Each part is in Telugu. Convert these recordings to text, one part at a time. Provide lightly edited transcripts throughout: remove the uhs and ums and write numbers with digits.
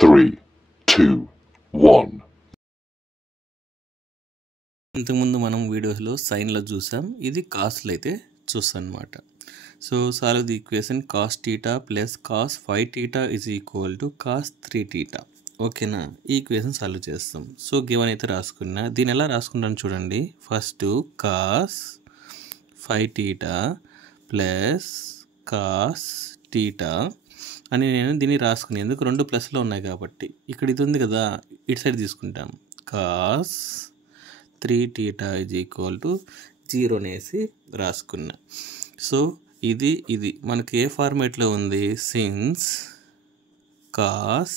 3, 2, 1. ఇంతకుముందు మనం వీడియోస్లో సైన్లో చూసాం. ఇది కాస్ట్లో అయితే చూస్తాం అనమాట. So solve the equation cos theta plus cos 5θ is equal to cos 3θ. ఓకేనా, ఈ ఈక్వేషన్ సాల్వ్ చేస్తాం. సో గివన్ అయితే రాసుకున్నా. దీన్ని ఎలా రాసుకుంటాను చూడండి. First cos 5θ plus cos theta అని నేను దీన్ని రాసుకుని, ఎందుకు రెండు ప్లస్లో ఉన్నాయి కాబట్టి. ఇక్కడ ఇది ఉంది కదా, ఇటు సైడ్ తీసుకుంటాం. కాస్ 3θ ఈజ్ ఈక్వల్ టు 0 అనేసి రాసుకున్నా. సో ఇది మనకి ఏ ఫార్మేట్లో ఉంది, since cos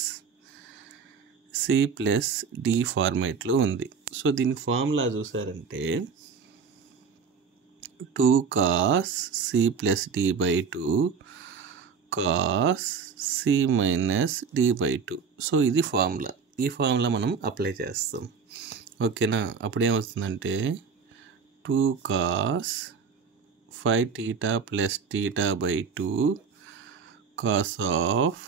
C plus D ఫార్మేట్లో ఉంది. సో దీని ఫార్ములా చూసారంటే 2 cos C plus D by 2 cos C minus D by 2. So ఇది ఫార్ములా. ఈ ఫార్ములా మనం అప్లై చేస్తాం. ఓకేనా, అప్పుడు ఏమవుతుందంటే 2 cos 5θ plus θ by 2 cos of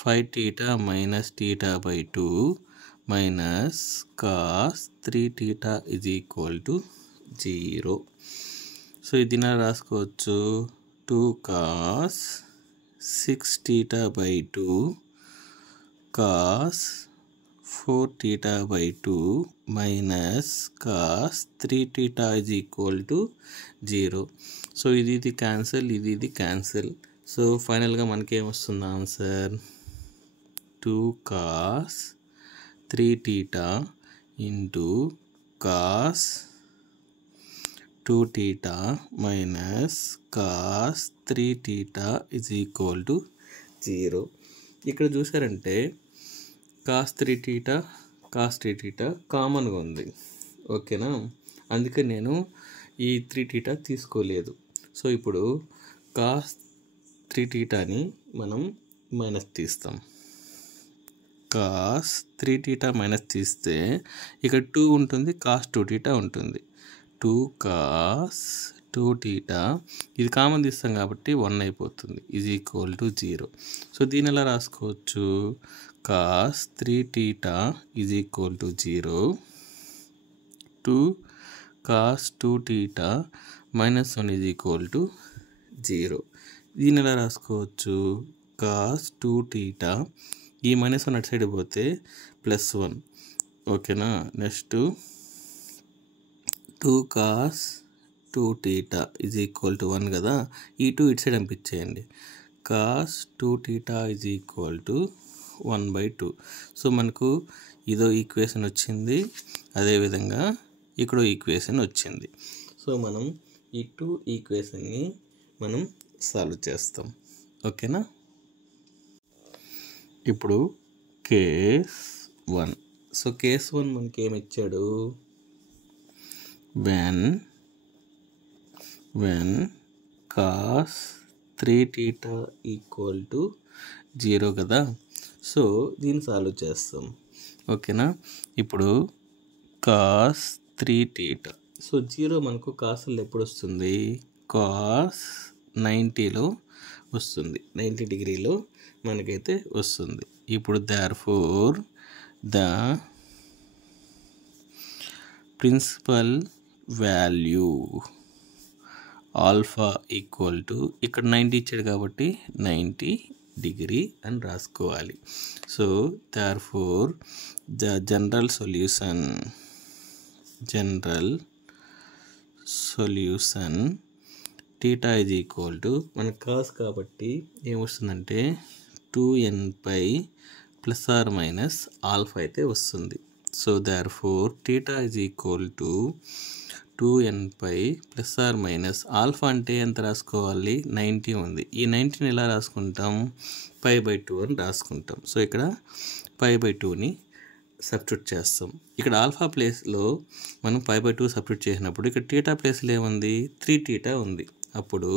5θ minus θ by 2 minus cos 3θ is equal to 0. So ఇది రాసుకోవచ్చు. 2 cos 6θ by 2 cos 4θ by 2 minus cos 3θ is equal to 0. So ఇది క్యాన్సిల్, ఇది క్యాన్సిల్. సో ఫైనల్గా మనకి ఏమొస్తుంది answer, 2 cos 3θ into cos 2θ minus cos 3θ is equal to 0. ఇక్కడ చూసారంటే కాస్ 3θ కామన్గా ఉంది. ఓకేనా, అందుకే నేను ఈ 3θ తీసుకోలేదు. సో ఇప్పుడు కాస్ 3θని మనం మైనస్ తీస్తాం. కాస్ 3θ మైనస్ తీస్తే ఇక్కడ 2 ఉంటుంది, కాస్ 2θ ఉంటుంది. 2 కాస్ 2θ ఇది కామన్ తీస్తాం కాబట్టి 1 అయిపోతుంది, ఈజ్ ఈక్వల్ టు 0. సో దీని ఎలా రాసుకోవచ్చు, cos 3θ is equal to 0, 2 cos 2θ minus 1 is equal to 0. దీని ఎలా రాసుకోవచ్చు, కాస్ 2θ ఈ మైనస్ 1 అటు సైడ్ పోతే ప్లస్ 1. ఓకేనా, next 2 cos 2θ is equal to 1 కదా, ఈ 2 ఇటు సైడ్ పంపించేయండి. Cos 2θ is equal to 1/2. So మనకు ఇదో ఈక్వేషన్ వచ్చింది, అదేవిధంగా ఇక్కడ ఈక్వేషన్ వచ్చింది. సో మనం ఈ 2 ఈక్వేషన్ని మనం సాల్వ్ చేస్తాం. ఓకేనా, ఇప్పుడు కేస్ 1. సో కేస్ 1 మనకి ఏమి ఇచ్చాడు, when cos 3θ ఈక్వల్ టు 0 కదా. సో దీన్ని సాల్వ్ చేస్తాం. ఓకేనా, ఇప్పుడు కాస్ 3θ. సో 0 మనకు కాస్లో ఎప్పుడు వస్తుంది, కాస్ 90లో వస్తుంది, 90 డిగ్రీలో మనకైతే వస్తుంది. ఇప్పుడు therefore the principal value alpha equal to, ఇక్కడ 90 ఇచ్చాడు కాబట్టి 90 డిగ్రీ అని రాసుకోవాలి. So therefore the general solution theta is equal to, మన కాస్ కాబట్టి ఏమొస్తుందంటే 2n/, plus or minus alpha అయితే వస్తుంది. So therefore theta is equal to 2n/, plus or minus alpha అంటే ఎంత రాసుకోవాలి, 90 ఉంది. ఈ 90ని ఎలా రాసుకుంటాం, π/2 అని రాసుకుంటాం. సో ఇక్కడ π/2ని సబ్స్టిట్యూట్ చేస్తాం. ఇక్కడ ఆల్ఫా ప్లేస్లో మనం π/2 సబ్స్టిట్యూట్ చేసినప్పుడు ఇక్కడ టీటా ప్లేస్లో ఏముంది, 3θ ఉంది. అప్పుడు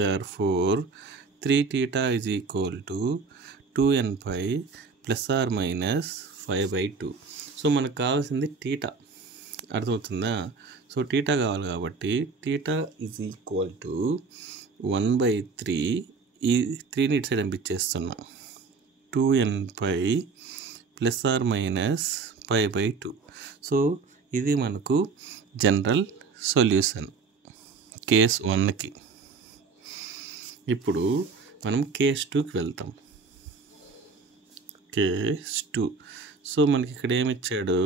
therefore 3θ is equal to 2n/, plus or minus 5/2. So మనకు కావాల్సింది టీటా, అర్థమవుతుందా. సో టీటా కావాలి కాబట్టి టీటా ఈజ్ ఈక్వల్ టు 1/3, ఈ 3ని ఇటు సైడ్ పంపించేస్తున్నా, 2n pi plus or minus π/2. So ఇది మనకు జనరల్ సొల్యూషన్ కేస్ 1కి. ఇప్పుడు మనం కేస్ 2కి వెళ్తాం. కేస్ 2. సో మనకి ఇక్కడ ఏమి ఇచ్చాడు,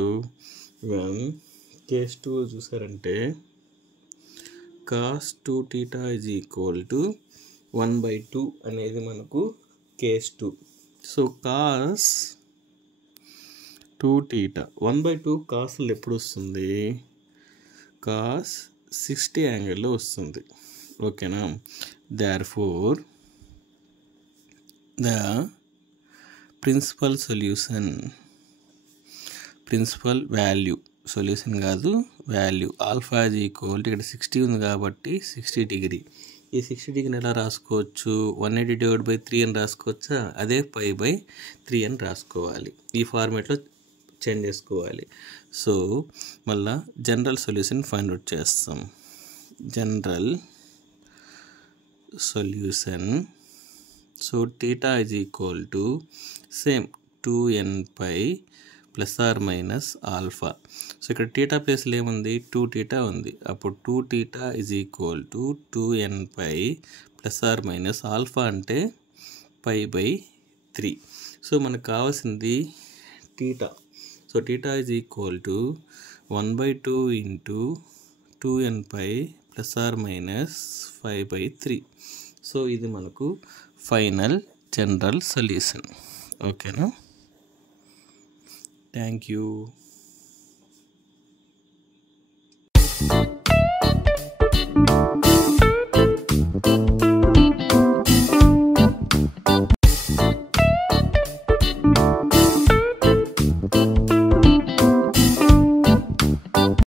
కేస్ 2 చూసారంటే cos 2θ = 1/2 అనేది మనకు కేస్ 2. సో cos 2θ 1/2 కాస్లు ఎప్పుడు వస్తుంది, cos 60 యాంగిల్లో వస్తుంది. ఓకేనా. therefore the principal value, solution కాదు వాల్యూ, ఆల్ఫా ఇక్కడ 60 ఉంది కాబట్టి 60 డిగ్రీ. ఈ 60 డిగ్రీని ఎలా రాసుకోవచ్చు, 180/3 అని రాసుకోవచ్చా, అదే π/3 అని రాసుకోవాలి. ఈ ఫార్మేట్లో చేంజ్ చేసుకోవాలి. సో మళ్ళా జనరల్ సొల్యూషన్ ఫైండ్ అవుట్ చేస్తాం. General solution, so θ same 2n pi plus or minus alpha. So ఇక్కడ θ ప్లేస్లో ఏముంది, 2θ ఉంది. అప్పుడు 2θ = 2n pi plus or minus alpha అంటే π/3. సో మనకు కావాల్సింది θ. So θ = 1/2 into 2n pi plus or minus 5/3. So ఇది మనకు ఫైనల్ జనరల్ సొల్యూషన్. ఓకేనా. Thank you.